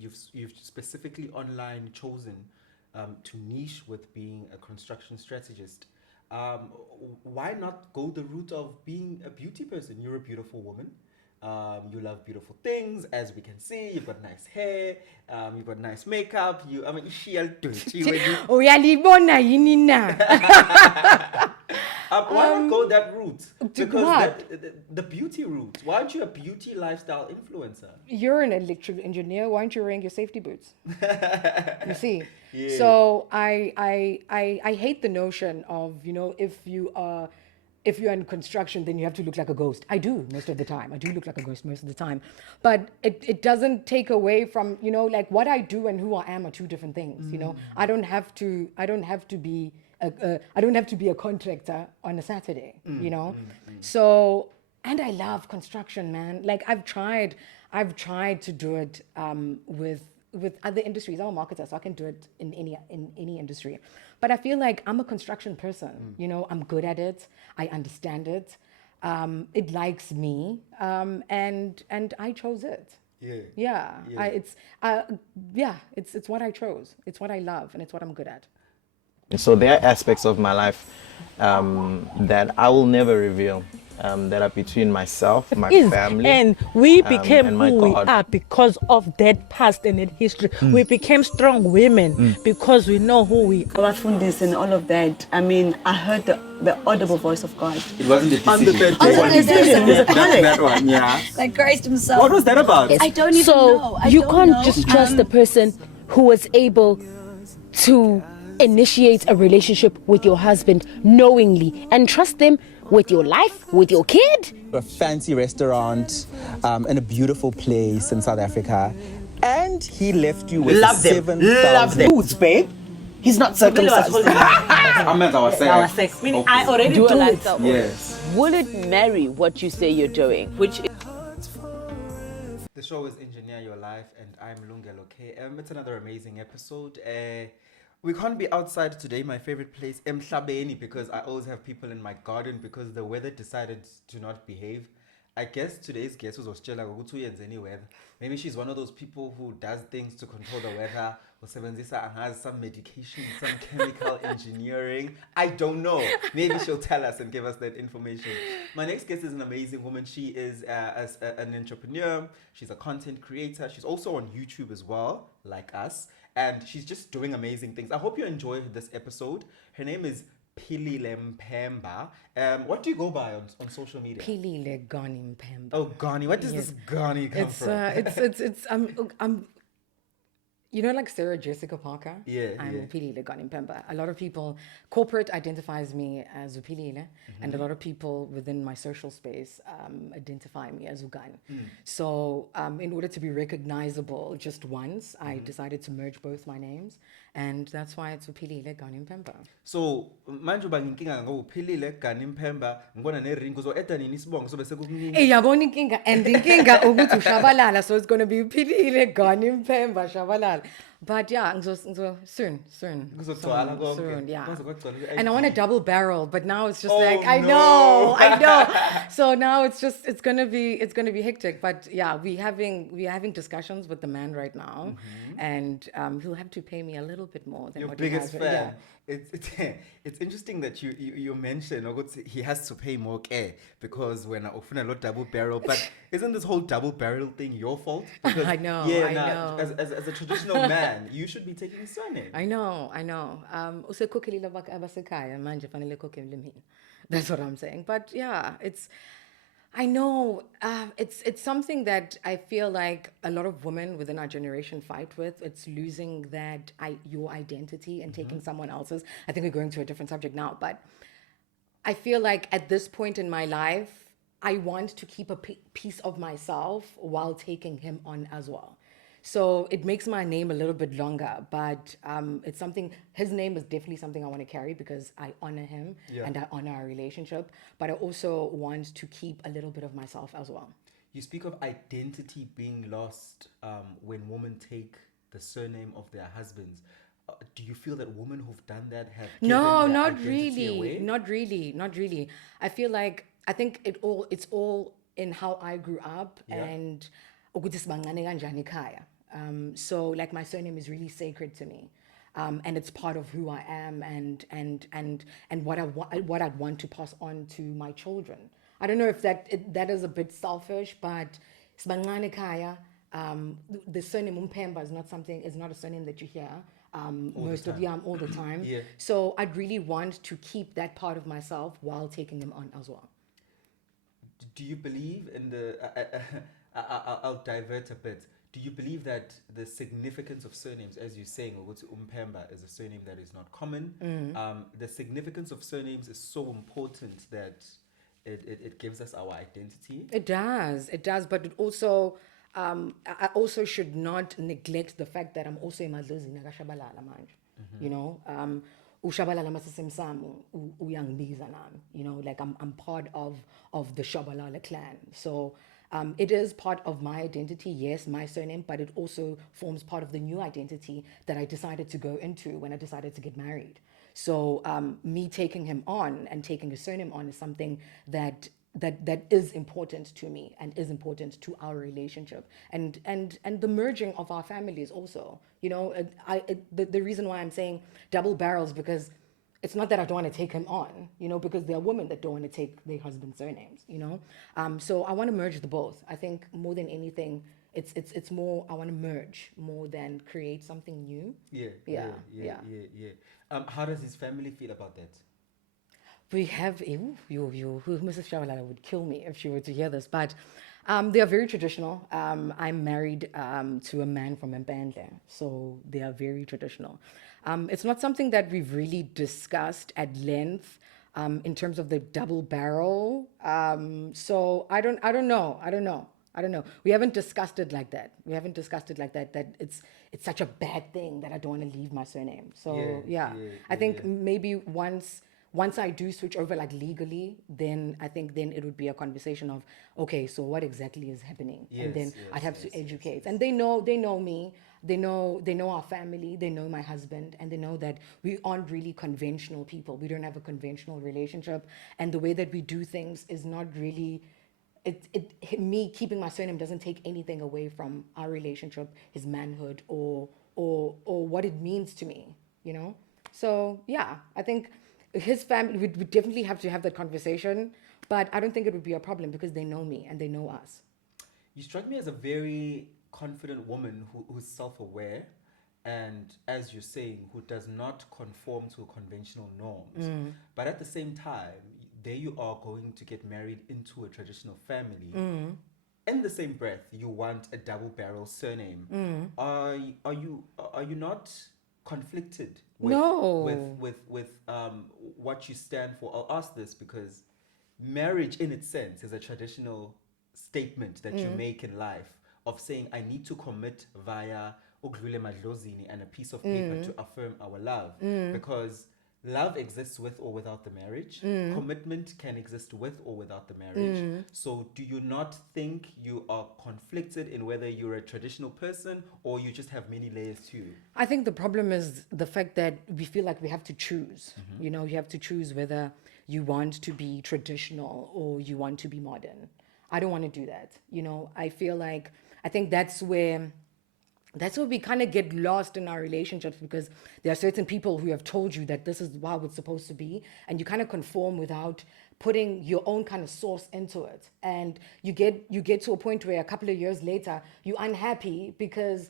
you've specifically online chosen to niche with being a construction strategist. Um, why not go the route of being a beauty person? You're a beautiful woman. You love beautiful things, as we can see. You've got nice hair. You've got nice makeup. I mean, Uyalibona yini na? why not go that route? Because what? the beauty route. Why aren't you a beauty lifestyle influencer? You're an electrical engineer. Why aren't you wearing your safety boots? You see. Yeah. So I hate the notion of, if you're in construction, then you have to look like a ghost. I do most of the time. I do look like a ghost most of the time. But it doesn't take away from, like what I do and who I am are two different things. I don't have to be a contractor on a Saturday, So, and I love construction, man. Like I've tried to do it with other industries. I'm a marketer, so I can do it in any industry. But I feel like I'm a construction person. I'm good at it. I understand it. It likes me, and I chose it. Yeah. It's what I chose. It's what I love, and it's what I'm good at. So there are aspects of my life that I will never reveal, that are between myself, my family, and we became and my who we God. are because of that past and that history. We became strong women because we know who we are. About fundis and all of that. I mean, I heard the audible voice of God. It wasn't the On the decision. third day. On the decision, was a That one, yeah. Like Christ himself. What was that about? I don't even know. So you can't just trust the person who was able to initiate a relationship with your husband knowingly and trust them with your life, with your kid. A fancy restaurant in a beautiful place in South Africa. And he left you with Love them. 7,000 Foods, babe. He's not circumcised. I meant our sex. Our sex. Meaning I already do it. Yes. Will it marry what you say you're doing? Which The show is Engineer Your Life, and I'm Lungelo KM. It's another amazing episode. We can't be outside today, my favorite place, Emhlabeni, because I always have people in my garden because the weather decided to not behave. I guess today's guest was Australia. Maybe she's one of those people who does things to control the weather, or has some medication, some chemical engineering. I don't know. Maybe she'll tell us and give us that information. My next guest is an amazing woman. She is an entrepreneur. She's a content creator. She's also on YouTube as well, like us. And she's just doing amazing things. I hope you enjoy this episode. Her name is Philile Mphemba. What do you go by on social media? Philile Garnie Mphemba. Oh, Garnie. What does this Garnie come from? I'm like Sarah Jessica Parker? Yeah, I'm yeah. Philile Garnie Mphemba. A lot of people, corporate identifies me as Philile, and a lot of people within my social space identify me as Ugan. So in order to be recognizable just once, I decided to merge both my names, and that's why it's Philile Garnie Mphemba. So, manje banginkinga ngophilile Garnie Mphemba, ngibona neringo so eda nini isibongo so bese kukuningi. Yabona inkinga and inkinga ukuthi ushabalala, so it's going to be Philile Garnie Mphemba shabalala. But yeah, soon, Kuzogcwala konke. soon, yeah. Kuzogcwala- And I want a double barrel, but now it's just Oh, like I no. know. So now it's gonna be hectic. But yeah, we're having discussions with the man right now, and he'll have to pay me a little bit more than Your what biggest he fan. has. It's interesting that you mentioned he has to pay more care because when I often a lot double barrel, but isn't this whole double barrel thing your fault? Because, I know. As a traditional man, you should be taking his surname. I know. Usekhokhile abasekhaya manje fanele khokhe mina. That's what I'm saying. But yeah, I know it's something that I feel like a lot of women within our generation fight with. It's losing your identity and taking someone else's. I think we're going to a different subject now, but I feel like at this point in my life, I want to keep a piece of myself while taking him on as well. So it makes my name a little bit longer, but it's something, his name is definitely something I want to carry because I honor him and I honor our relationship, but I also want to keep a little bit of myself as well. You speak of identity being lost when women take the surname of their husbands. Do you feel that women who've done that have given No, their not identity away? really. Not really. I think it's all in how I grew up and ukuthi sibancane kanjani ekhaya. So like my surname is really sacred to me. And it's part of who I am and what I want to pass on to my children. I don't know if that is a bit selfish, but Sibangane Kaya, the surname Mphemba is not a surname that you hear all the time. Yeah. So I'd really want to keep that part of myself while taking him on as well. Do you believe in the? I'll divert a bit. Do you believe that the significance of surnames, as you're saying, Mphemba is a surname that is not common? The significance of surnames is so important that it gives us our identity. It does, but it also, I also should not neglect the fact that I'm also emadlozini kashabalala manje. You know, ushabalala masisemsamu uyangibiza nami. You know, like I'm part of the Shabalala clan. So it is part of my identity, yes, my surname, but it also forms part of the new identity that I decided to go into when I decided to get married. So me taking him on and taking his surname on is something that is important to me and is important to our relationship and the merging of our families also. You know, the reason why I'm saying double barrels, because it's not that I don't want to take him on, you know, because there are women that don't want to take their husband's surnames, you know. So I want to merge the both. I think more than anything, it's more, I want to merge more than create something new. Yeah. How does his family feel about that? We have, Mrs. Shabalala would kill me if she were to hear this, but they are very traditional. I'm married to a man from Mbandle, so they are very traditional. It's not something that we've really discussed at length in terms of the double barrel. So I don't know. We haven't discussed it like that. That it's such a bad thing that I don't want to leave my surname. So I think maybe once I do switch over like legally, then I think then it would be a conversation of, okay, so what exactly is happening? And then I'd have to educate. And they know me, they know our family, they know my husband, and they know that we aren't really conventional people. We don't have a conventional relationship. And the way that we do things is not really, me keeping my surname doesn't take anything away from our relationship, his manhood, or what it means to me, you know? So yeah, I think his family would definitely have to have that conversation, but I don't think it would be a problem because they know me and they know us. You strike me as a very confident woman who's self-aware and, as you're saying, who does not conform to conventional norms. But at the same time, there you are going to get married into a traditional family. In the same breath, you want a double-barrel surname. Are you not conflicted with what you stand for? I'll ask this because marriage in its sense is a traditional statement that you make in life of saying I need to commit via ukudlule madlozini and a piece of paper to affirm our love, because love exists with or without the marriage. Commitment can exist with or without the marriage. So do you not think you are conflicted in whether you're a traditional person or you just have many layers to you? I think the problem is the fact that we feel like we have to choose. You know, you have to choose whether you want to be traditional or you want to be modern. I don't want to do that. You know, I think that's where we kind of get lost in our relationships, because there are certain people who have told you that this is how it's supposed to be, and you kind of conform without putting your own kind of source into it. And you get to a point where a couple of years later, you're unhappy because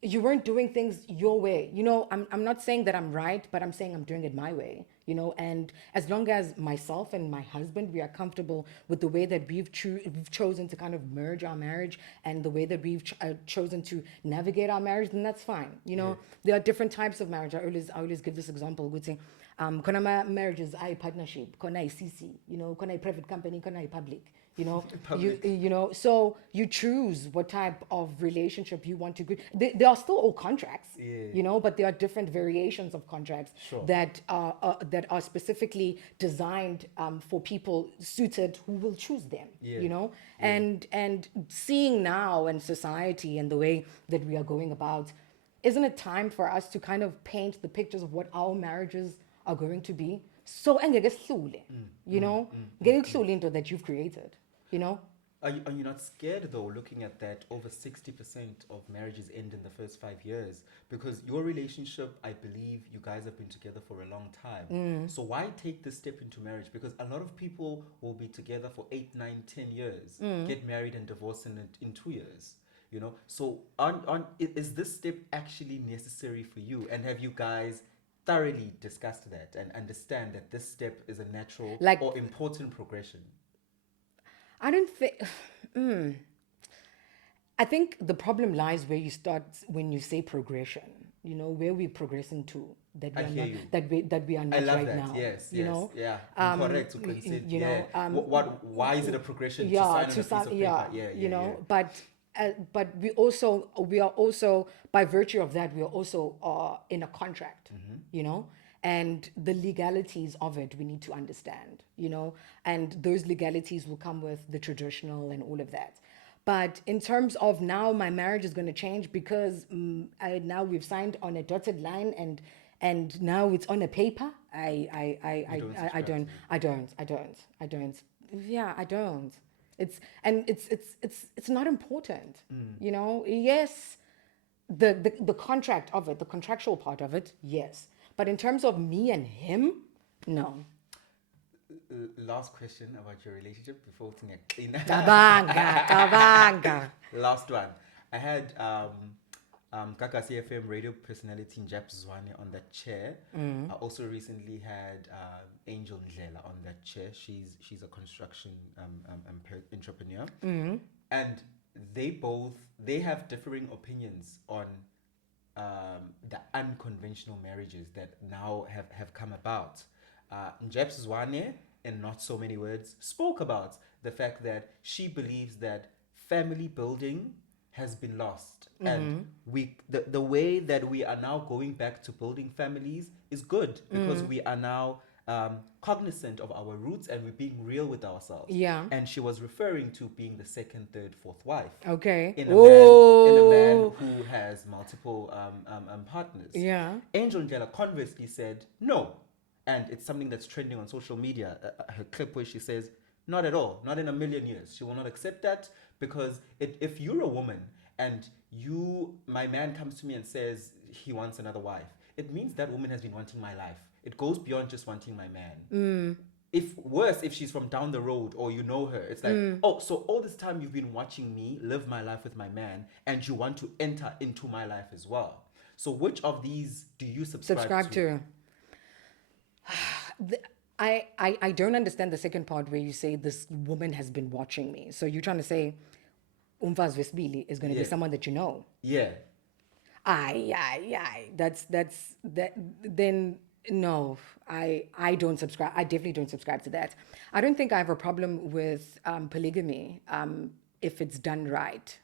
you weren't doing things your way. You know, I'm not saying that I'm right, but I'm saying I'm doing it my way, you know. And as long as myself and my husband, we are comfortable with the way that we've chosen to kind of merge our marriage and the way that we've chosen to navigate our marriage, then that's fine. You know, there are different types of marriage. I always give this example, which is, kona marriages are partnership, kona CC, you know, kona private company, kona public. You know, you know, so you choose what type of relationship you want to go. They are still all contracts, you know, but there are different variations of contracts that are specifically designed for people suited who will choose them, you know. And seeing now in society and the way that we are going about, isn't it time for us to kind of paint the pictures of what our marriages are going to be? So, you know, get into that you've created. You know? Are you not scared though, looking at that over 60% of marriages end in the first 5 years? Because your relationship, I believe you guys have been together for a long time. So why take this step into marriage? Because a lot of people will be together for 8, 9, 10 years, get married and divorce in 2 years. You know, so is this step actually necessary for you? And have you guys thoroughly discussed that and understand that this step is a natural or important progression? I don't think. I think the problem lies where you start when you say progression. You know where we're progressing to. That we I are hear not. you. That we are not I love right that. now. Yes, You yes, know. yeah. Correct. To consider. You know. Why is it a progression Yeah. to sign on a piece of paper? Yeah. You know. But we are also by virtue of that we are also in a contract. You know. And the legalities of it, we need to understand, you know, and those legalities will come with the traditional and all of that. But in terms of now, my marriage is going to change because now we've signed on a dotted line and now it's on a paper. I don't. Yeah, I don't. It's not important, you know. Yes, the contract of it, the contractual part of it, yes. But in terms of me and him, no. Last question about your relationship before we clean. Kabanga. Last one. I had Kaka CFM radio personality Njap Zwane on that chair. I also recently had Angel Ndlela on that chair. She's a construction entrepreneur. And they have differing opinions on the unconventional marriages that now have come about. Njep Zwane, in not so many words, spoke about the fact that she believes that family building has been lost. And the way that we are now going back to building families is good because we are now cognizant of our roots and we're being real with ourselves. Yeah. And she was referring to being the second, third, fourth wife. Okay. In a man who has multiple partners. Yeah. Angel Ndlela conversely said no. And it's something that's trending on social media. Her clip where she says, not at all, not in a million years. She will not accept that because if you're a woman and my man comes to me and says he wants another wife, it means that woman has been wanting my life. It goes beyond just wanting my man. If she's from down the road or you know her, it's like, oh, so all this time you've been watching me live my life with my man and you want to enter into my life as well. So which of these do you subscribe to? I don't understand the second part where you say this woman has been watching me. So you're trying to say Umfaz Vesbili is going to be someone that you know. Yeah. Then no, I don't subscribe. I definitely don't subscribe to that. I don't think I have a problem with polygamy if it's done right.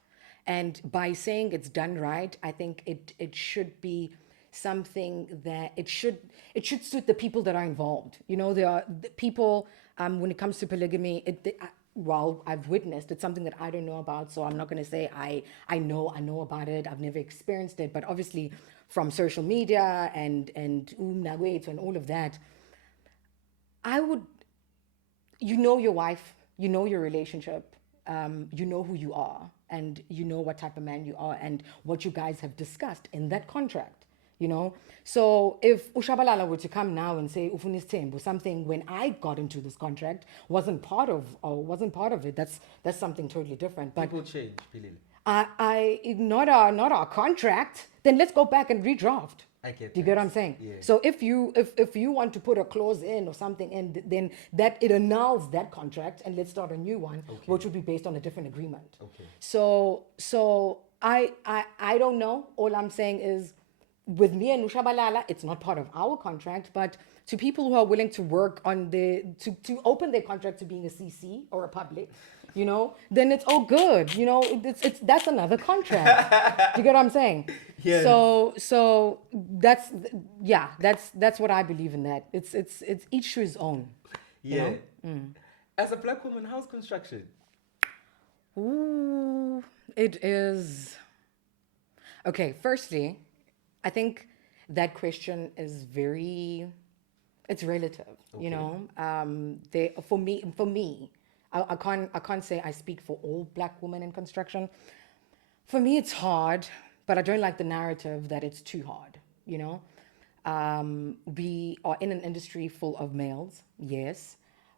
And by saying it's done right, I think it should be something that it should suit the people that are involved. You know, there are people when it comes to polygamy. I've witnessed. It's something that I don't know about, so I'm not going to say I know about it. I've never experienced it, but obviously from social media and all of that, I would. You know your wife. You know your relationship. You know who you are, and you know what type of man you are, and what you guys have discussed in that contract. You know, so if Ushabalala were to come now and say Ufunis Tembu, something when I got into this contract wasn't part of it, that's something totally different. But people change, Philile. Not our contract. Then let's go back and redraft. I get. Do you get what I'm saying? Yeah. So if you want to put a clause in or something, and then that it annuls that contract, and let's start a new one, which would be based on a different agreement. Okay. So I don't know. All I'm saying is, with me and Ushabalala, it's not part of our contract, but to people who are willing to work on to open their contract to being a CC or a public, you know, then it's all good. You know, that's another contract. Do you get what I'm saying? Yes. So that's what I believe in that. It's each to his own. Yeah. You know? As a black woman, how's construction? Ooh, it is. Okay, firstly, I think that question is it's relative, you know. For me, I can't say I speak for all black women in construction. For me, it's hard, but I don't like the narrative that it's too hard, you know? We are in an industry full of males, yes,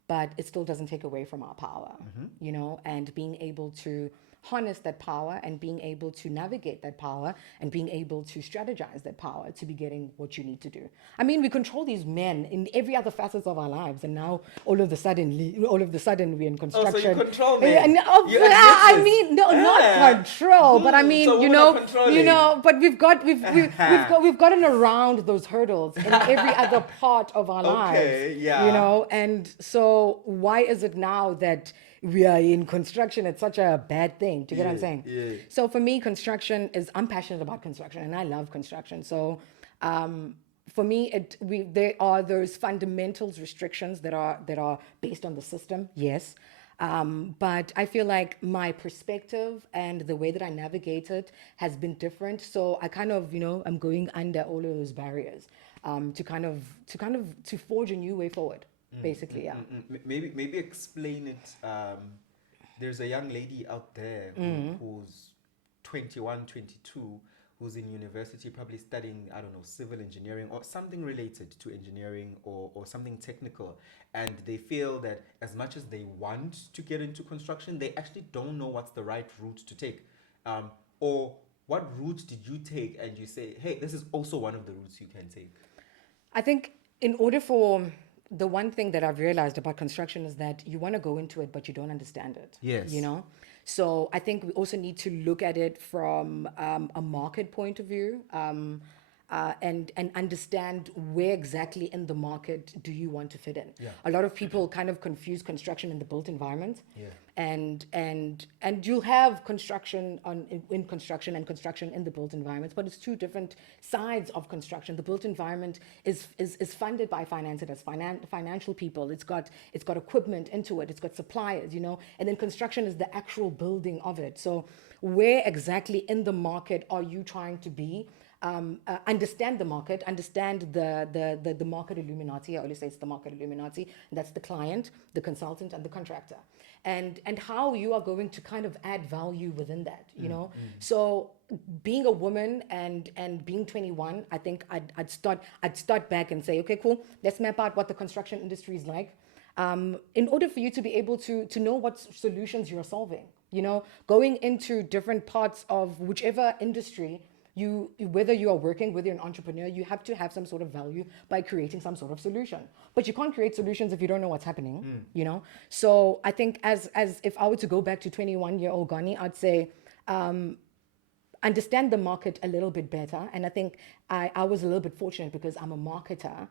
but it still doesn't take away from our power, you know, and being able to harness that power and being able to navigate that power and being able to strategize that power to be getting what you need to do. I mean, we control these men in every other facets of our lives, and now all of the sudden we're in construction. Oh, so you control men. You I admit this. mean, no, not control, but I mean, So you women are know, controlling. but we've gotten around those hurdles in every other part of our lives. Okay, yeah. You know, and so why is it now that we are in construction? It's such a bad thing. Do you get what I'm saying? Yeah. So for me, I'm passionate about construction and I love construction. So for me, there are those fundamentals restrictions that are based on the system, yes. But I feel like my perspective and the way that I navigate it has been different. So I kind of, I'm going under all of those barriers to forge a new way forward. Basically, yeah. Maybe explain it. There's a young lady out there who's 21, 22, who's in university, probably studying, I don't know, civil engineering or something related to engineering or something technical. And they feel that as much as they want to get into construction, they actually don't know what's the right route to take. Or what route did you take and you say, hey, this is also one of the routes you can take? I think in order for... The one thing that I've realized about construction is that you want to go into it, but you don't understand it. Yes. You know? So I think we also need to look at it from a market point of view and understand where exactly in the market do you want to fit in. Yeah. A lot of people kind of confuse construction and the built environment. Yeah. And you'll have construction in construction and construction in the built environments, but it's two different sides of construction. The built environment is funded by finance. It has financial people. It's got equipment into it. It's got suppliers, and then construction is the actual building of it. So where exactly in the market are you trying to be? Understand the market, understand the market Illuminati. I always say it's the market Illuminati. That's the client, the consultant, and the contractor. And how you are going to kind of add value within that, So being a woman and being 21, I think I'd start back and say, okay, cool, let's map out what the construction industry is like. In order for you to be able to know what solutions you're solving, going into different parts of whichever industry, whether you are working, whether you're an entrepreneur, you have to have some sort of value by creating some sort of solution. But you can't create solutions if you don't know what's happening, So I think as if I were to go back to 21-year-old Garnie, I'd say understand the market a little bit better. And I think I was a little bit fortunate because I'm a marketer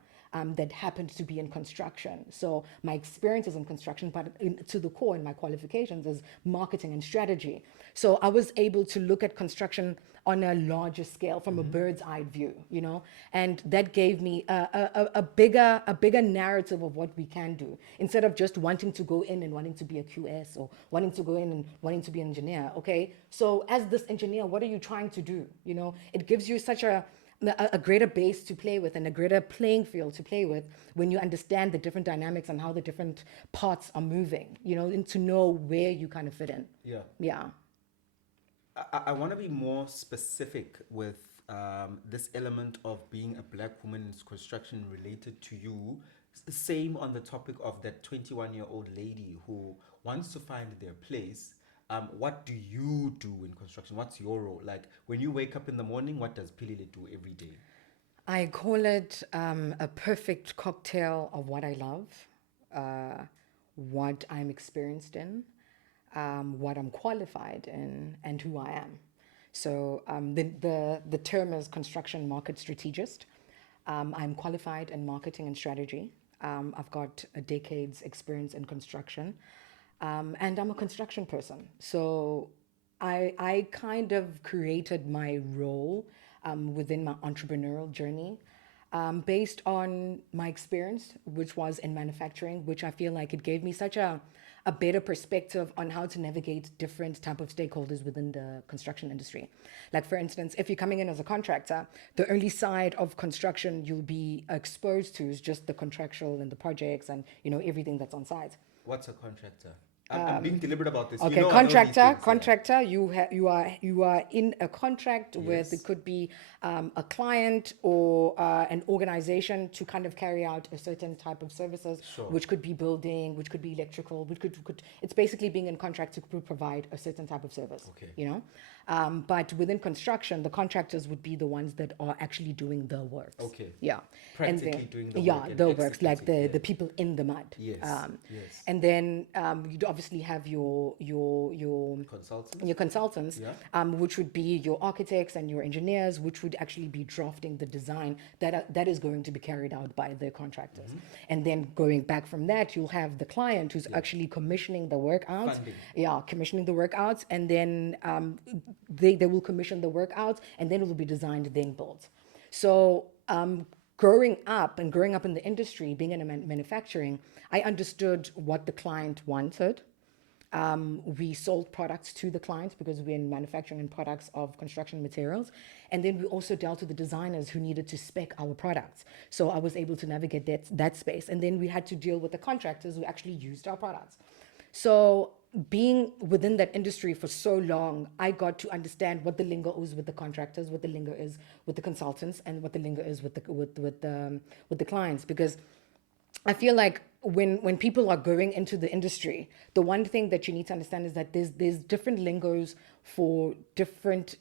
that happened to be in construction. So my experience is in construction, but to the core in my qualifications is marketing and strategy. So I was able to look at construction on a larger scale from a bird's eye view, and that gave me a bigger narrative of what we can do instead of just wanting to go in and wanting to be a QS or wanting to go in and wanting to be an engineer. Okay, so as this engineer, what are you trying to do? It gives you such a greater base to play with and a greater playing field to play with when you understand the different dynamics and how the different parts are moving, and to know where you kind of fit in. Yeah. I want to be more specific with this element of being a black woman in construction related to you. Same on the topic of that 21-year-old lady who wants to find their place. What do you do in construction? What's your role? Like when you wake up in the morning, what does Philile do every day? I call it a perfect cocktail of what I love, what I'm experienced in, what I'm qualified in, and who I am. So the term is construction market strategist. I'm qualified in marketing and strategy. I've got a decade's experience in construction. And I'm a construction person. So I kind of created my role within my entrepreneurial journey based on my experience, which was in manufacturing, which I feel like it gave me such a better perspective on how to navigate different type of stakeholders within the construction industry. Like, for instance, if you're coming in as a contractor, the only side of construction you'll be exposed to is just the contractual and the projects and, everything that's on site. What's a contractor? I'm being deliberate about this. Okay, You know I know these contractor. things, yeah. Contractor. You are in a contract with, it could be a client or an organization to kind of carry out a certain type of services, which could be building, which could be electrical, which could it's basically being in contract to provide a certain type of service. Okay. You know, but within construction, the contractors would be the ones that are actually doing the works. Okay. Yeah. Practically doing the yeah, work and the works, like executing, the people in the mud. Yes, yes. And then you'd obviously have your consultants, which would be your architects and your engineers, which would actually be drafting the design that is going to be carried out by the contractors. And then going back from that, you'll have the client who's actually commissioning the work out. Funding. Yeah, commissioning the work out, and then they will commission the work out, and then it will be designed, then built. So growing up in the industry, being in manufacturing, I understood what the client wanted. We sold products to the clients because we're in manufacturing and products of construction materials. And then we also dealt with the designers who needed to spec our products. So I was able to navigate that space. And then we had to deal with the contractors who actually used our products. So being within that industry for so long, I got to understand what the lingo is with the contractors, what the lingo is with the consultants, and what the lingo is with the clients. Because I feel like when people are going into the industry, the one thing that you need to understand is that there's different lingos for different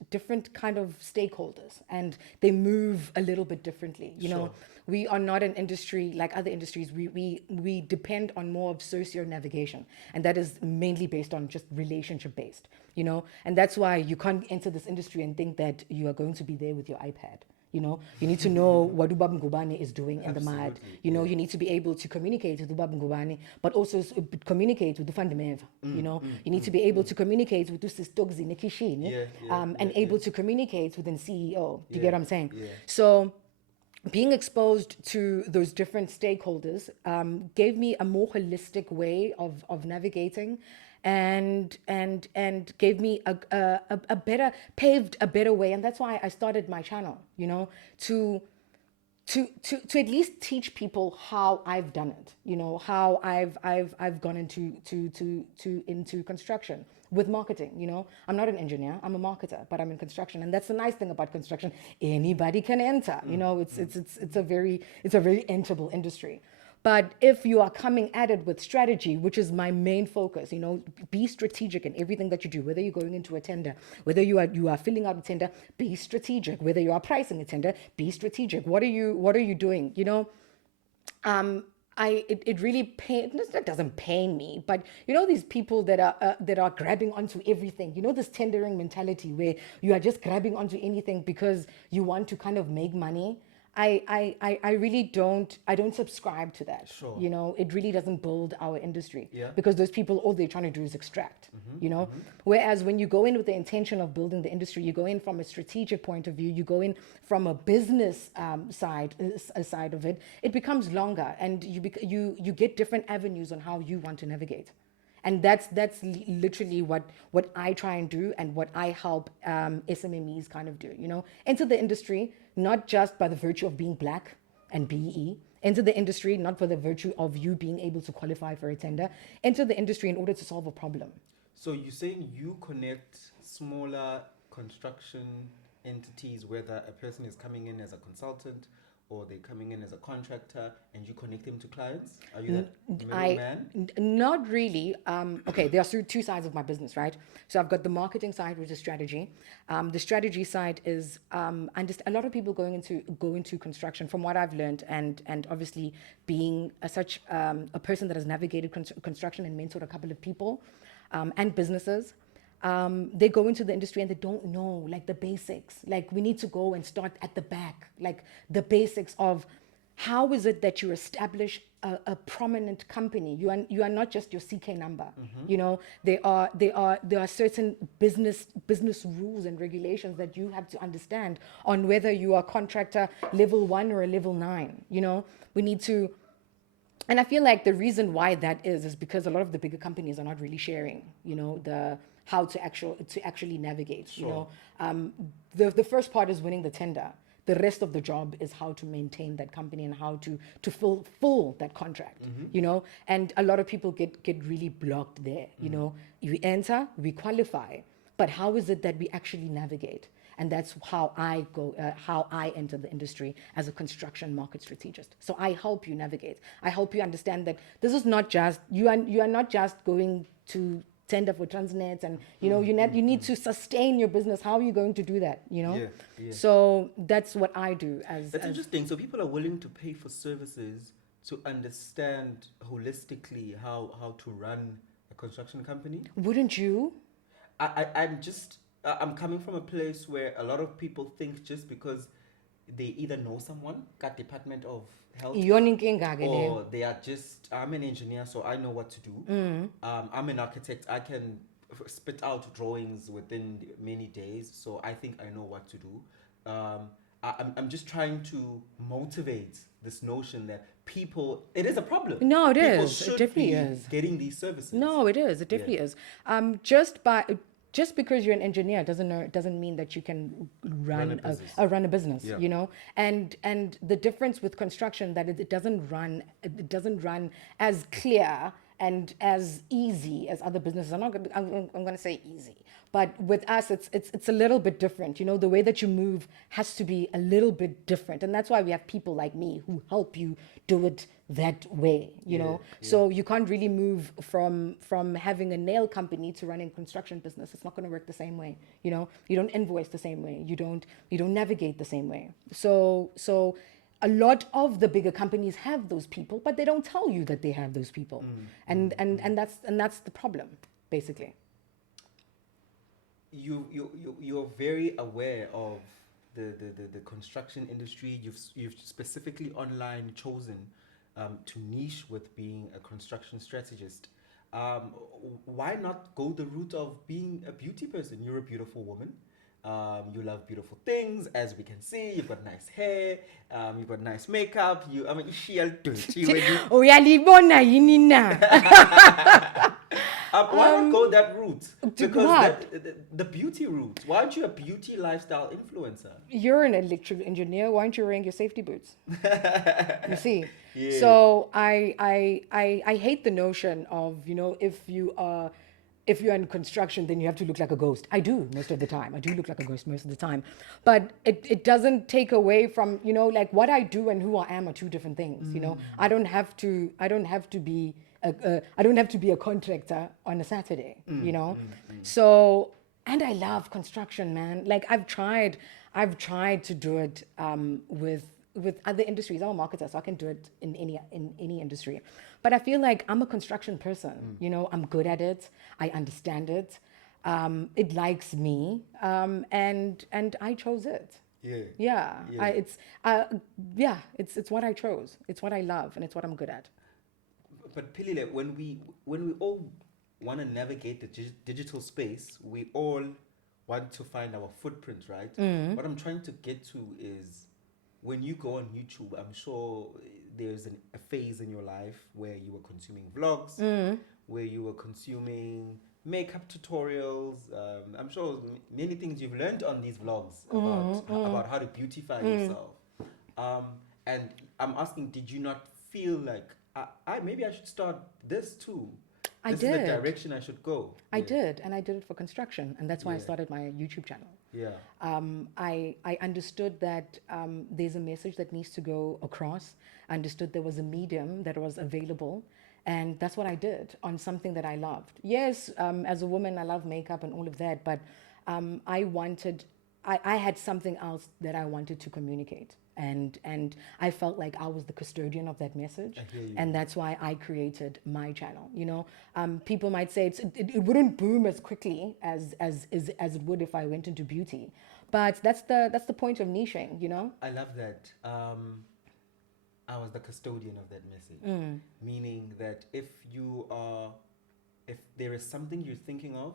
kind of stakeholders, and they move a little bit differently. You know, we are not an industry like other industries. We depend on more of socio navigation, and that is mainly based on just relationship based. You know, and that's why you can't enter this industry and think that you are going to be there with your iPad. You know, you need to know what Ubab Ngubane is doing in the mud. You know, you need to be able to communicate with Ubab Ngubane, but also communicate with the Fundameva. You know, you need to be able to communicate with Usistogzi Nekishin, and able to communicate with the CEO. Do you get what I'm saying? Yeah. So being exposed to those different stakeholders gave me a more holistic way of navigating, and gave me paved a better way. And that's why I started my channel, you know, to at least teach people how I've done it, you know, how I've gone into construction with marketing. You know, I'm not an engineer, I'm a marketer, but I'm in construction. And that's the nice thing about construction. Anybody can enter, you know, it's a very enterable industry. But if you are coming at it with strategy, which is my main focus, you know, be strategic in everything that you do, whether you're going into a tender, whether you are filling out a tender, be strategic, whether you are pricing a tender, be strategic. What are you doing? You know, it really that doesn't pain me, but you know, these people that are grabbing onto everything, you know, this tendering mentality where you are just grabbing onto anything because you want to kind of make money. I really don't subscribe to that. Sure. You know, it really doesn't build our industry. Yeah. Because those people, all they're trying to do is extract, you know. Whereas when you go in with the intention of building the industry, you go in from a strategic point of view, you go in from a business side of it, it becomes longer, and you get different avenues on how you want to navigate. And that's literally what I try and do, and what I help SMMEs kind of do, you know. Enter the industry, not just by the virtue of being black and BE. Enter the industry, not for the virtue of you being able to qualify for a tender. Enter the industry in order to solve a problem. So you're saying you connect smaller construction entities, whether a person is coming in as a consultant or they're coming in as a contractor, and you connect them to clients? Are you that middleman? Not really. Okay, there are two sides of my business, right? So I've got the marketing side, which is strategy. The strategy side is a lot of people go into construction, from what I've learned, and obviously being a person that has navigated construction and mentored a couple of people and businesses. They go into the industry and they don't know, like, the basics. Like, we need to go and start at the back, like the basics of how is it that you establish a prominent company. You are not just your CK number. You know, there are certain business rules and regulations that you have to understand on whether you are contractor level 1 or a level 9. You know, we need to. And I feel like the reason why that is because a lot of the bigger companies are not really sharing, you know, how to actually navigate. Sure. You know, the first part is winning the tender. The rest of the job is how to maintain that company and how to fulfill that contract, you know. And a lot of people get really blocked there, you know. We enter, we qualify, but how is it that we actually navigate? And that's how I enter the industry as a construction market strategist. So I help you navigate. I help you understand that this is not just you are not just going to tender for Transnet, and you know you need to sustain your business. How are you going to do that? You know. Yeah. So that's what I do. That's interesting. So people are willing to pay for services to understand holistically how to run a construction company. Wouldn't you? I'm coming from a place where a lot of people think just because they either know someone, got Department of Health, or they are just, I'm an engineer, so I know what to do. I'm an architect, I can spit out drawings within many days, so I think I know what to do. I'm just trying to motivate this notion that people, it is a problem. No, it people is. Should It definitely be is. getting these services. No, it is. It definitely is. Just because you're an engineer doesn't mean that you can run a business. Yeah. You know, and the difference with construction that it doesn't run as clear and as easy as other businesses. I'm going to say easy, but with us it's a little bit different. You know, the way that you move has to be a little bit different, and that's why we have people like me who help you do it that way, you know. So you can't really move from having a nail company to running a construction business. It's not going to work the same way, you know. You don't invoice the same way. You don't navigate the same way. So a lot of the bigger companies have those people, but they don't tell you that they have those people. And that's the problem, basically. You're very aware of the construction industry. You've specifically online chosen to niche with being a construction strategist. Why not go the route of being a beauty person? You're a beautiful woman. You love beautiful things, as we can see. You've got nice hair. You've got nice makeup. Uyalibona yini na? Why not go that route? Because what? the beauty route. Why aren't you a beauty lifestyle influencer? You're an electrical engineer. Why aren't you wearing your safety boots? You see. Yeah. So I hate the notion of, you know, if you're in construction, then you have to look like a ghost. I do most of the time. I do look like a ghost most of the time. But it doesn't take away from, you know, like what I do and who I am are two different things. You know, I don't have to be a contractor on a Saturday. You know, so, and I love construction, man. Like I've tried to do it with other industries. I'm a marketer, so I can do it in any industry. But I feel like I'm a construction person. You know, I'm good at it. I understand it. It likes me, and I chose it. Yeah. It's what I chose. It's what I love, and it's what I'm good at. But Philile, when we all want to navigate the digital space, we all want to find our footprint, right? What I'm trying to get to is, when you go on YouTube, I'm sure there's a phase in your life where you were consuming vlogs, where you were consuming makeup tutorials. I'm sure many things you've learned on these vlogs about how to beautify yourself. And I'm asking, did you not feel like, maybe I should start this too? This is the direction I should go. I did, and I did it for construction, and that's why I started my YouTube channel. Yeah. I understood that there's a message that needs to go across. I understood there was a medium that was available, and that's what I did on something that I loved. Yes, as a woman, I love makeup and all of that, but I had something else that I wanted to communicate. And I felt like I was the custodian of that message, and that's why I created my channel. You know, people might say it wouldn't boom as quickly as it would if I went into beauty, but that's the point of niching. You know, I love that. I was the custodian of that message, meaning that if there is something you're thinking of,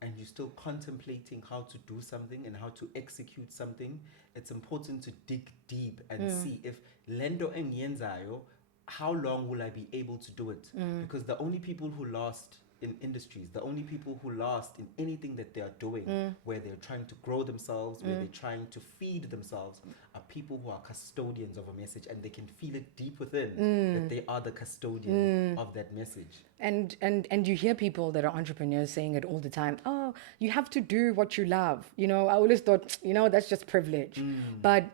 and you're still contemplating how to do something and how to execute something, it's important to dig deep and see if lendo engiyenzayo, how long will I be able to do it? Because the only people who last in industries, the only people who last in anything that they are doing, where they're trying to grow themselves, where they're trying to feed themselves, are people who are custodians of a message, and they can feel it deep within that they are the custodian of that message. And you hear people that are entrepreneurs saying it all the time. Oh, you have to do what you love. You know, I always thought, you know, that's just privilege. But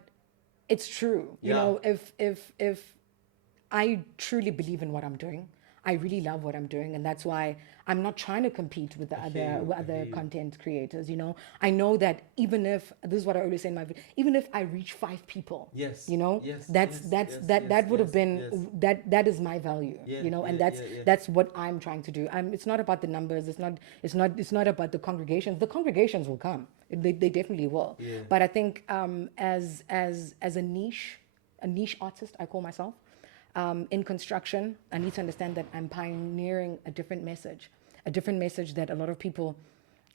it's true. You know, if I truly believe in what I'm doing, I really love what I'm doing, and that's why I'm not trying to compete with the other content creators. You know, I know that even if, this is what I always say in my video, even if I reach 5 people, you know, that would have been that is my value. You know, and that's what I'm trying to do. It's not about the numbers. It's not about the congregations. The congregations will come. They definitely will. But I think as a niche artist, I call myself. In construction, I need to understand that I'm pioneering a different message that a lot of people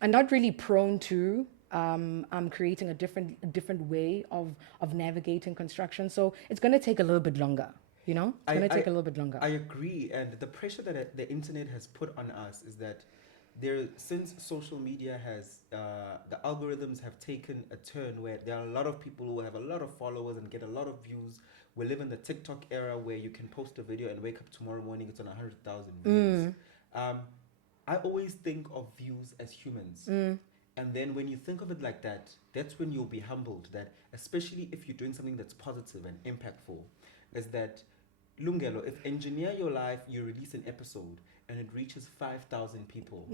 are not really prone to. I'm creating a different way of navigating construction. So it's going to take a little bit longer. You know, it's going to take a little bit longer. I agree, and the pressure that the internet has put on us is that since social media has the algorithms have taken a turn where there are a lot of people who have a lot of followers and get a lot of views. We live in the TikTok era where you can post a video and wake up tomorrow morning, it's on 100,000 views. I always think of views as humans. And then when you think of it like that, that's when you'll be humbled, that especially if you're doing something that's positive and impactful, is that, Lungelo, if Engineer Your Life, you release an episode and it reaches 5,000 people,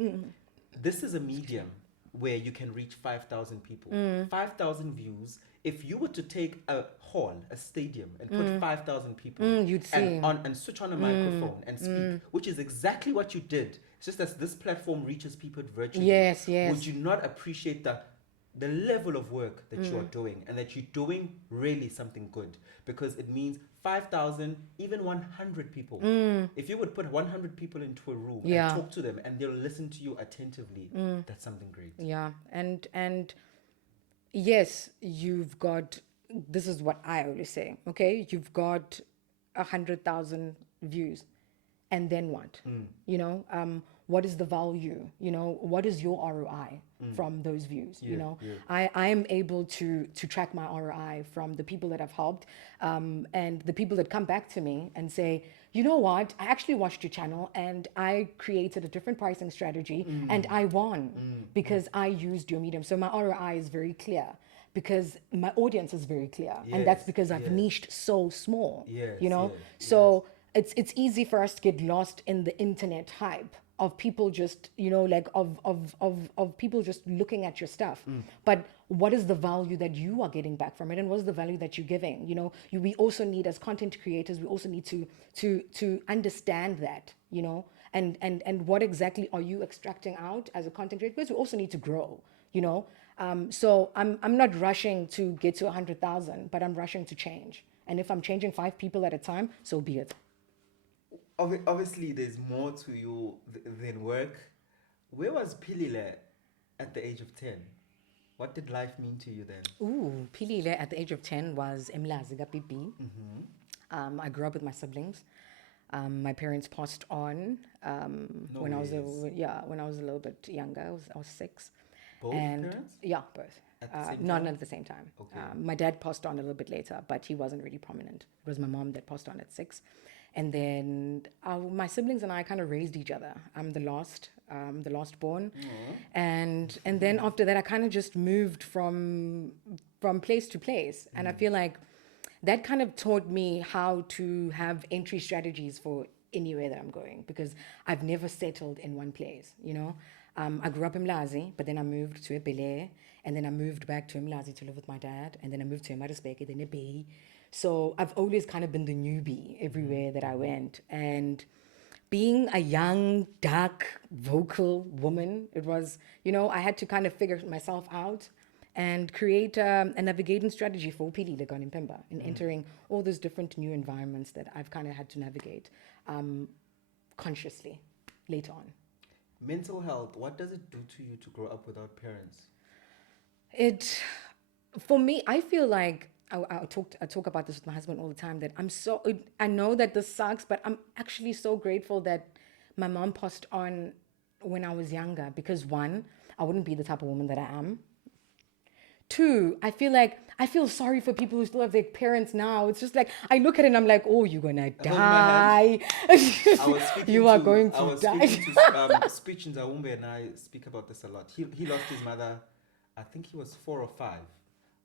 this is a medium where you can reach 5,000 people. 5,000 views. If you were to take a hall, a stadium, and put 5,000 people you'd see. and switch on a microphone and speak, which is exactly what you did. It's just that this platform reaches people virtually. Yes. Would you not appreciate the level of work that you are doing, and that you're doing really something good? Because it means 5,000, even 100 people. If you would put 100 people into a room and talk to them, and they'll listen to you attentively, that's something great. Yeah, and yes, you've got, this is what I always say, okay? You've got 100,000 views, and then what? You know, what is the value? You know, what is your ROI from those views? You know, I am able to track my ROI from the people that I've helped, and the people that come back to me and say, you know what, I actually watched your channel and I created a different pricing strategy and I won because I used your medium. So my ROI is very clear because my audience is very clear. And that's because I've niched so small, you know? So it's easy for us to get lost in the internet hype of people just, you know, like of people just looking at your stuff. But what is the value that you are getting back from it, and what is the value that you're giving? You know, we also need, as content creators, we also need to understand that, you know, and what exactly are you extracting out as a content creator? Because we also need to grow, you know. So I'm not rushing to get to 100,000, but I'm rushing to change. And if I'm changing 5 people at a time, so be it. Obviously, there's more to you than work. Where was Philile at the age of 10? What did life mean to you then? Ooh, Philile at the age of 10 was Emlazi Pipi. I grew up with my siblings. My parents passed on when I was a little bit younger. I was 6. Both parents? Yeah, both. Not at the same time. Okay. My dad passed on a little bit later, but he wasn't really prominent. It was my mom that passed on at 6. And then my siblings and I kind of raised each other. I'm the last born. And then after that, I kind of just moved from place to place. And I feel like that kind of taught me how to have entry strategies for anywhere that I'm going, because I've never settled in one place, you know. I grew up in Mlazi, but then I moved to Phililes, and then I moved back to Mlazi to live with my dad, and then I moved to Maritzburg, then Bay. So I've always kind of been the newbie everywhere that I went. And being a young, dark, vocal woman, it was, you know, I had to kind of figure myself out and create a navigating strategy for Philile Garnie Mphemba in entering all those different new environments that I've kind of had to navigate consciously later on. Mental health, what does it do to you to grow up without parents? For me, I feel like, I talk about this with my husband all the time, that I know that this sucks, but I'm actually so grateful that my mom passed on when I was younger, because one, I wouldn't be the type of woman that I am. Two, I feel sorry for people who still have their parents now. It's just like, I look at it and I'm like, oh, you're gonna die. You are going to die. Speech in Zawumbe, and I speak about this a lot. He lost his mother, I think he was 4 or 5.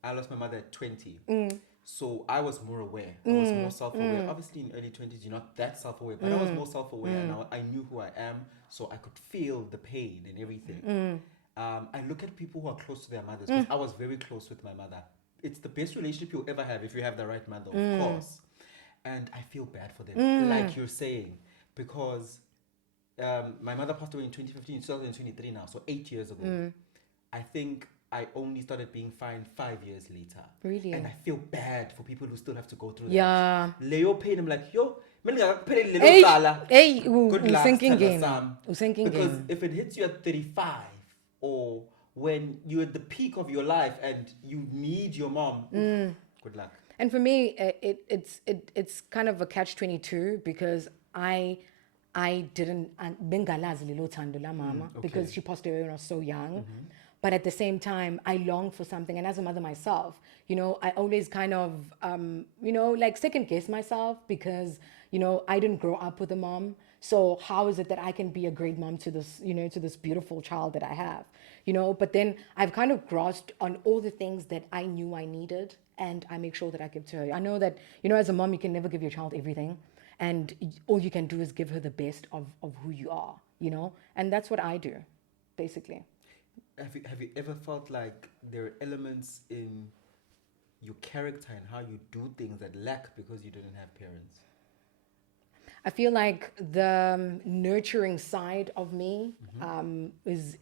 I lost my mother at 20. So I was more aware. I was more self-aware. Obviously, in early 20s, you're not that self-aware, but I was more self-aware, and I knew who I am, so I could feel the pain and everything. I look at people who are close to their mothers, because I was very close with my mother. It's the best relationship you'll ever have if you have the right mother, of course. And I feel bad for them, like you're saying, because my mother passed away in 2015, 2023 now, so 8 years ago. I think I only started being fine 5 years later. Really? And I feel bad for people who still have to go through Yeah. that. Leo pain, I'm like, yo, Hey, good luck, thinking Stella game. Sam. Thinking Because game. if it hits you at 35, or when you're at the peak of your life and you need your mom, good luck. And for me, it's kind of a catch-22, because I didn't bengalazi lelo thando la mama, because she passed away when I was so young. But at the same time, I long for something. And as a mother myself, I always kind of, like second guess myself, because, I didn't grow up with a mom. So how is it that I can be a great mom to this, to this beautiful child that I have, But then I've kind of grasped on all the things that I knew I needed, and I make sure that I give to her. I know that, as a mom, you can never give your child everything. And all you can do is give her the best of who you are, And that's what I do, basically. Have you ever felt like there are elements in your character and how you do things that lack because you didn't have parents? I feel like the nurturing side of me is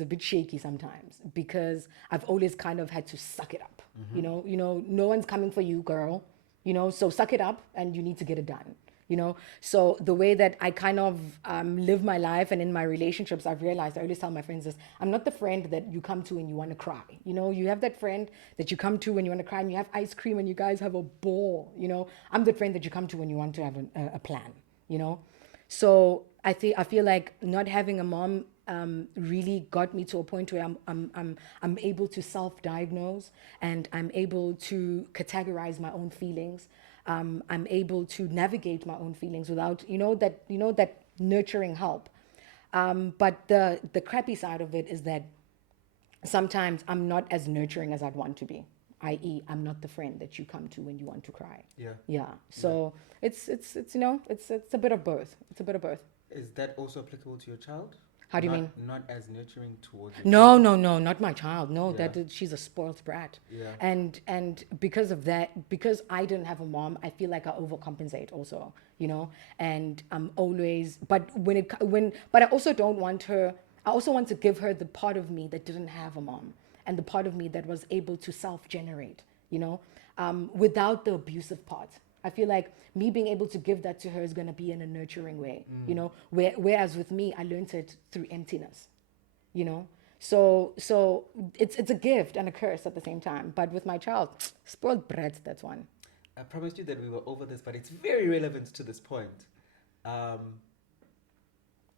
a bit shaky sometimes, because I've always kind of had to suck it up. No one's coming for you, girl. So suck it up, and you need to get it done. So the way that I kind of live my life and in my relationships, I've realized, I always tell my friends this: I'm not the friend that you come to when you want to cry. You have that friend that you come to when you want to cry and you have ice cream and you guys have a ball. I'm the friend that you come to when you want to have a plan. So I feel like not having a mom really got me to a point where I'm able to self-diagnose, and I'm able to categorize my own feelings. I'm able to navigate my own feelings without, that nurturing help. But the crappy side of it is that sometimes I'm not as nurturing as I'd want to be. I.e., I'm not the friend that you come to when you want to cry. Yeah. So it's a bit of both. It's a bit of both. Is that also applicable to your child? How do you mean? Not as nurturing towards your No, child? not my child. No, she's a spoiled brat. Yeah. And because of that, because I didn't have a mom, I feel like I overcompensate also, and I'm always, but but I also don't want her, I also want to give her the part of me that didn't have a mom, and the part of me that was able to self-generate, without the abusive part. I feel like me being able to give that to her is going to be in a nurturing way, whereas with me, I learned it through emptiness, So it's a gift and a curse at the same time. But with my child, spoiled brat, that's one. I promised you that we were over this, but it's very relevant to this point.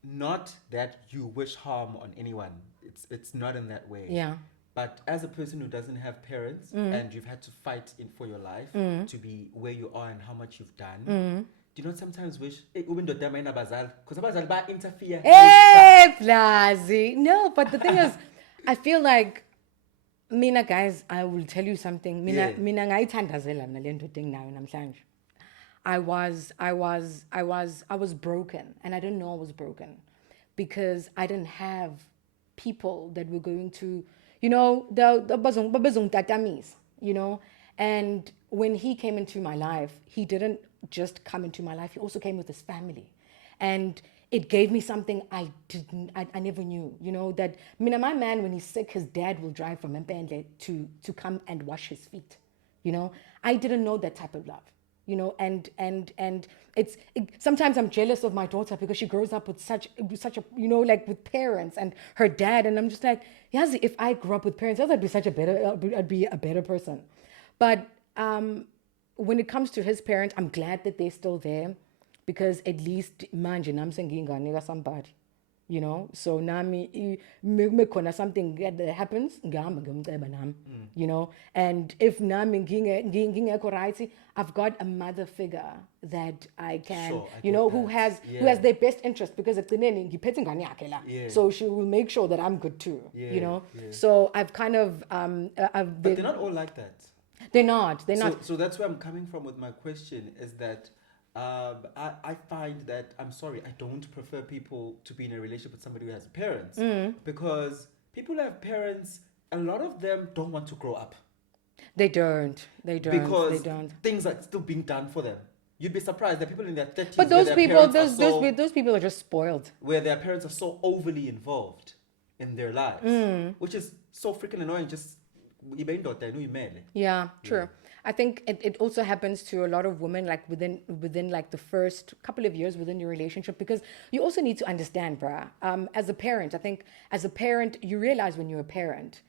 Not that you wish harm on anyone. It's not in that way. Yeah. But as a person who doesn't have parents, and you've had to fight for your life to be where you are and how much you've done, do you not sometimes wish, because abazali ba interfere? Hey, Plazi. No, but the thing is, I feel like, Mina, guys, I will tell you something. Mina ngayithandazela mina le nto nayo namhlanje. I was broken, and I didn't know I was broken, because I didn't have people that were going to, and when he came into my life, he didn't just come into my life, he also came with his family. And it gave me something I never knew, that Mina, my man, when he's sick, his dad will drive from Mpende to come and wash his feet. I didn't know that type of love. And sometimes I'm jealous of my daughter because she grows up with such a, like with parents and her dad. And I'm just like, yes, if I grew up with parents, I'd be a better person. But when it comes to his parents, I'm glad that they're still there. because at least manje nami senginganika somebody, you know. So nami mekhona something that happens ngihamba ngiyomceba nami, you know. And if nami ngingekho right, I've got a mother figure that I can, Sure, I you know, get who that. has their best interest, because ekugcineni ngiphethe ingane yakhe la, so she will make sure that I'm good too, you know. So I've kind of But they're not all like that. they're not. So that's where I'm coming from with my question, is that I find that, I'm sorry, I don't prefer people to be in a relationship with somebody who has parents, because people who have parents, a lot of them don't want to grow up. They don't. Because they don't. things are still being done for them. You'd be surprised that people in their 30s, But where those their people, parents are so- those people are just spoiled. where their parents are so overly involved in their lives, which is so freaking annoying. Just Yeah, true. I think it also happens to a lot of women, like within like the first couple of years within your relationship, because you also need to understand, bruh. As a parent, I think as a parent, you realize when you're a parent,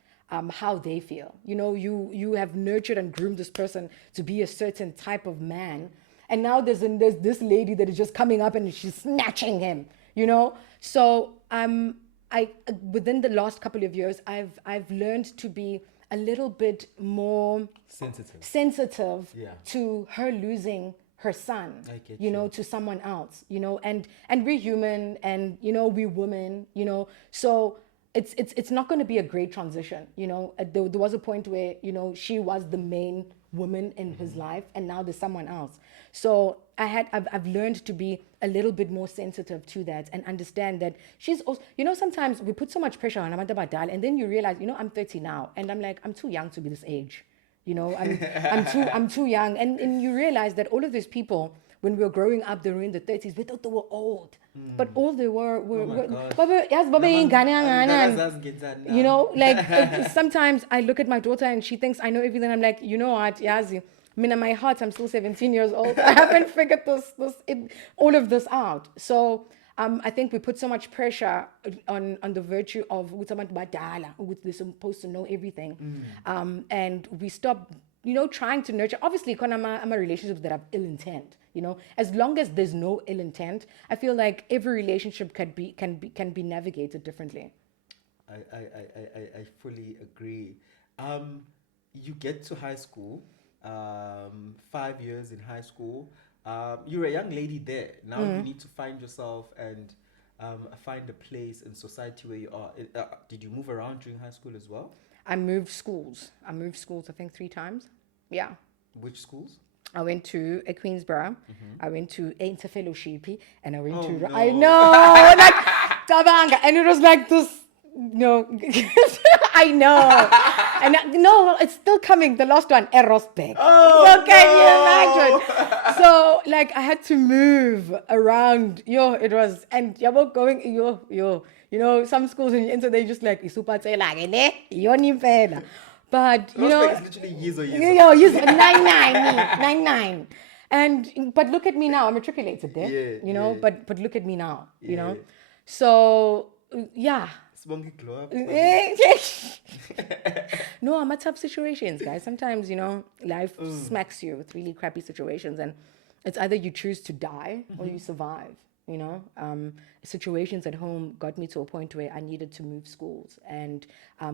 how they feel. You know, you have nurtured and groomed this person to be a certain type of man, and now there's this lady that is just coming up and she's snatching him. You know, so I within the last couple of years, I've learned to be a little bit more sensitive to her losing her son, you know, to someone else, you know, and we're human, and you know, we're women, you know, so it's not going to be a great transition, you know. There was a point where, you know, she was the main woman in his life, and now there's someone else. So I've learned to be a little bit more sensitive to that, and understand that she's also, you know, sometimes we put so much pressure on Amanda Badal, and then you realize, you know, I'm 30 now, and I'm like, I'm too young to be this age, you know, I'm too young, and you realize that all of these people, when we were growing up, they were in the 30s, we thought they were old, but all they were you know, like sometimes I look at my daughter and she thinks I know everything. I'm like, you know what, Yazi, in my heart, I'm still 17 years old. I haven't figured all of this out. So I think we put so much pressure on the virtue of they're supposed to know everything, and we stop, you know, trying to nurture. Obviously, I'm a relationships that have ill intent. You know, as long as there's no ill intent, I feel like every relationship can be navigated differently. I fully agree. You get to high school, 5 years in high school. You're a young lady there. Now you need to find yourself and find a place in society where you are. Did you move around during high school as well? I moved schools, I think 3 times. Yeah. Which schools? I went to a Queensborough. I went to a interfellowship, and I went to. No. I know, like Tabanga, and it was like this. No, I know, and no, it's still coming. The last one, Erosbeck. Oh, so can you imagine? So like I had to move around. It was, and you're going. You know, some schools when you enter, they just like but you know, it's literally years or years. 99. And but look at me now. I'm matriculated there. Yeah, you know, yeah. but look at me now. You know, so yeah. Glow up. No, I'm at tough situations, guys. Sometimes, you know, life smacks you with really crappy situations, and it's either you choose to die or you survive. You know, situations at home got me to a point where I needed to move schools, and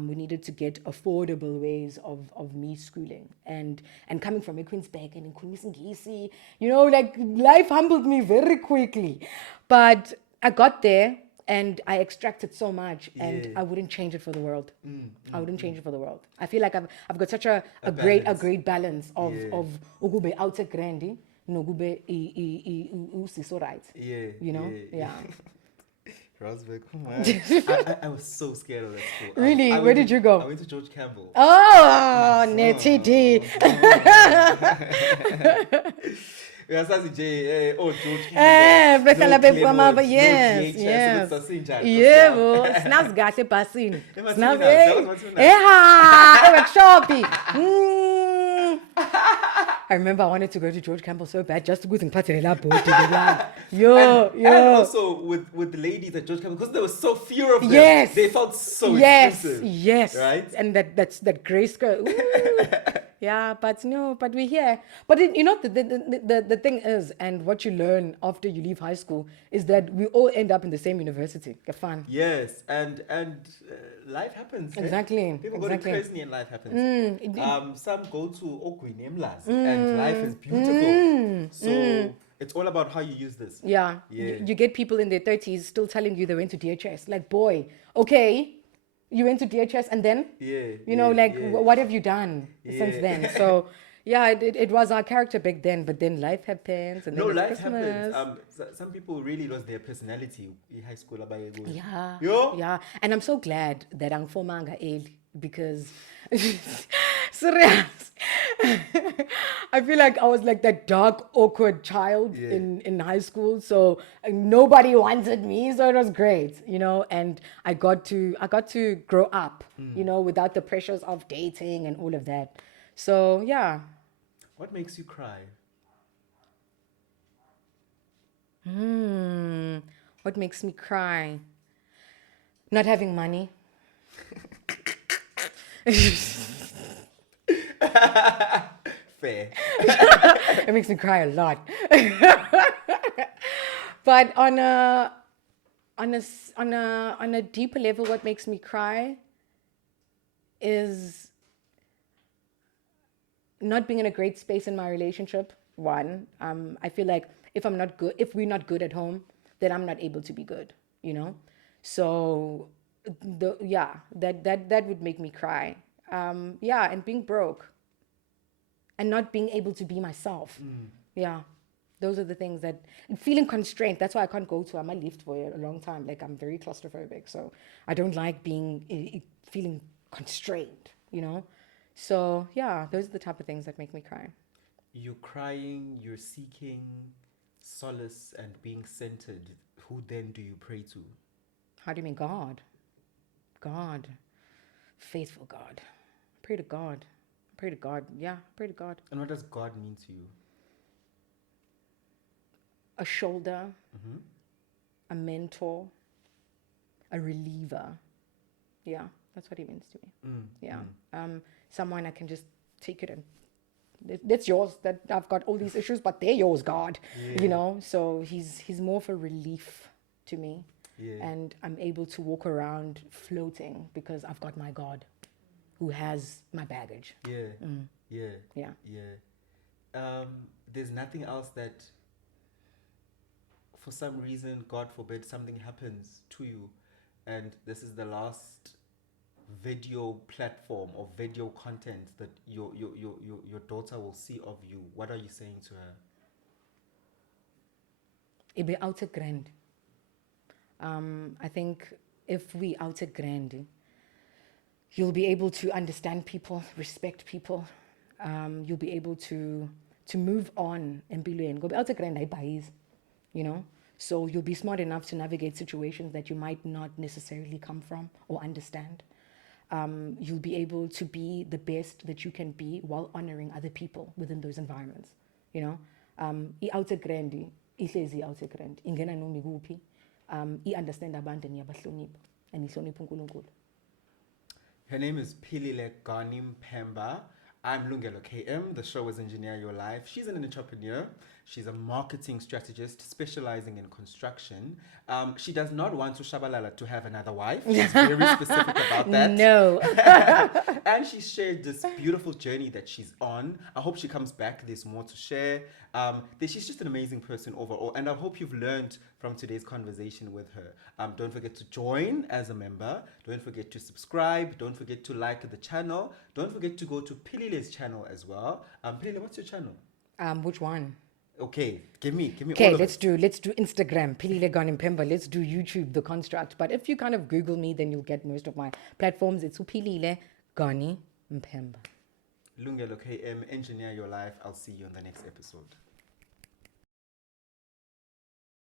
we needed to get affordable ways of me schooling, and coming from a Queensborough and in Queensborough, you know, like life humbled me very quickly, but I got there. And I extracted so much, and I wouldn't change it for the world. I wouldn't change it for the world. I feel like I've got such a great balance of ukube out grandi, no gube usiso right. You know, yeah. Rosberg, come on. I was so scared of that school. Really? Where did you go? I went to George Campbell. Oh, netty. George Campbell. Yes. Yebo, snaps kahle ebhasini. Snaps workshop. I remember I wanted to go to George Campbell so bad just to go to that boat. And also with the ladies at George Campbell, because there were so few of them. They felt so exclusive. Yes. Right? And that grey skirt. Yeah, but no, but we're here. But you know, the thing is, and what you learn after you leave high school is that we all end up in the same university. Get fun. Yes, and life happens. eh? Exactly, People exactly. go to Kresni and life happens. Some go to Ogwini Mlazi and life is beautiful. So it's all about how you use this. Yeah. Yeah. You get people in their 30s still telling you they went to DHS. Like, boy, okay, you went to DHS and then? Yeah, You know, yeah, like, yeah. what have you done since Yeah. then? So, yeah, it was our character back then, but then life happens. And No, then life it's Christmas. happens. Some people really lost their personality in high school. Yeah. Yo? Yeah. And I'm so glad that I'm for manga early because serious. I feel like I was like that dark, awkward child in high school. So nobody wanted me. So it was great, you know, and I got to grow up, you know, without the pressures of dating and all of that. So yeah. What makes you cry? What makes me cry? Not having money. Fair. It makes me cry a lot. But on a deeper level, what makes me cry is not being in a great space in my relationship. One, I feel like if we're not good at home, then I'm not able to be good. You know, so that would make me cry. And being broke and not being able to be myself. Yeah. Those are the things that feeling constrained. That's why I can't go to a lift for a long time. Like I'm very claustrophobic, so I don't like feeling constrained. You know, so yeah, those are the type of things that make me cry. You're crying, you're seeking solace and being centered. Who then do you pray to? How do you mean God? God, faithful God. Pray to God. Pray to God. Yeah, pray to God. And what does God mean to you? A shoulder, a mentor, a reliever. Yeah, that's what he means to me. Someone I can just take it and that's yours. That I've got all these issues, but they're yours, God. Yeah. You know, so he's more for relief to me, Yeah. and I'm able to walk around floating because I've got my God, who has my baggage. Yeah. There's nothing else that, for some reason, God forbid, something happens to you, and this is the last video platform or video content that your daughter will see of you. What are you saying to her? It'll be out of grand. I think if we out of grand, you'll be able to understand people, respect people. You'll be able to move on and be out of grand, you know. So you'll be smart enough to navigate situations that you might not necessarily come from or understand. You'll be able to be the best that you can be while honoring other people within those environments. You know, i-out grandi, ihlezi out grand. Ingena noma ikuphi, i-understand abantu and iyabahlonipha and ihlonipha uNkulunkulu. Her name is Philile Garnie Mphemba. I'm Lungelo KM. The show is Engineer Your Life. She's an entrepreneur. She's a marketing strategist specializing in construction. She does not want to Shabalala to have another wife. She's very specific about that. No. And she shared this beautiful journey that she's on. I hope she comes back. There's more to share. She's just an amazing person overall. And I hope you've learned from today's conversation with her. Don't forget to join as a member. Don't forget to subscribe. Don't forget to like the channel. Don't forget to go to Phililes' channel as well. Philile, what's your channel? Which one? Okay, give me Okay, all of let's it. do Instagram, Philile Garnie Mphemba. Let's do YouTube, The Construct. But if you kind of Google me, then you'll get most of my platforms. It's Philile Garnie Mphemba. Lungelo KM, Engineer Your Life. I'll see you on the next episode.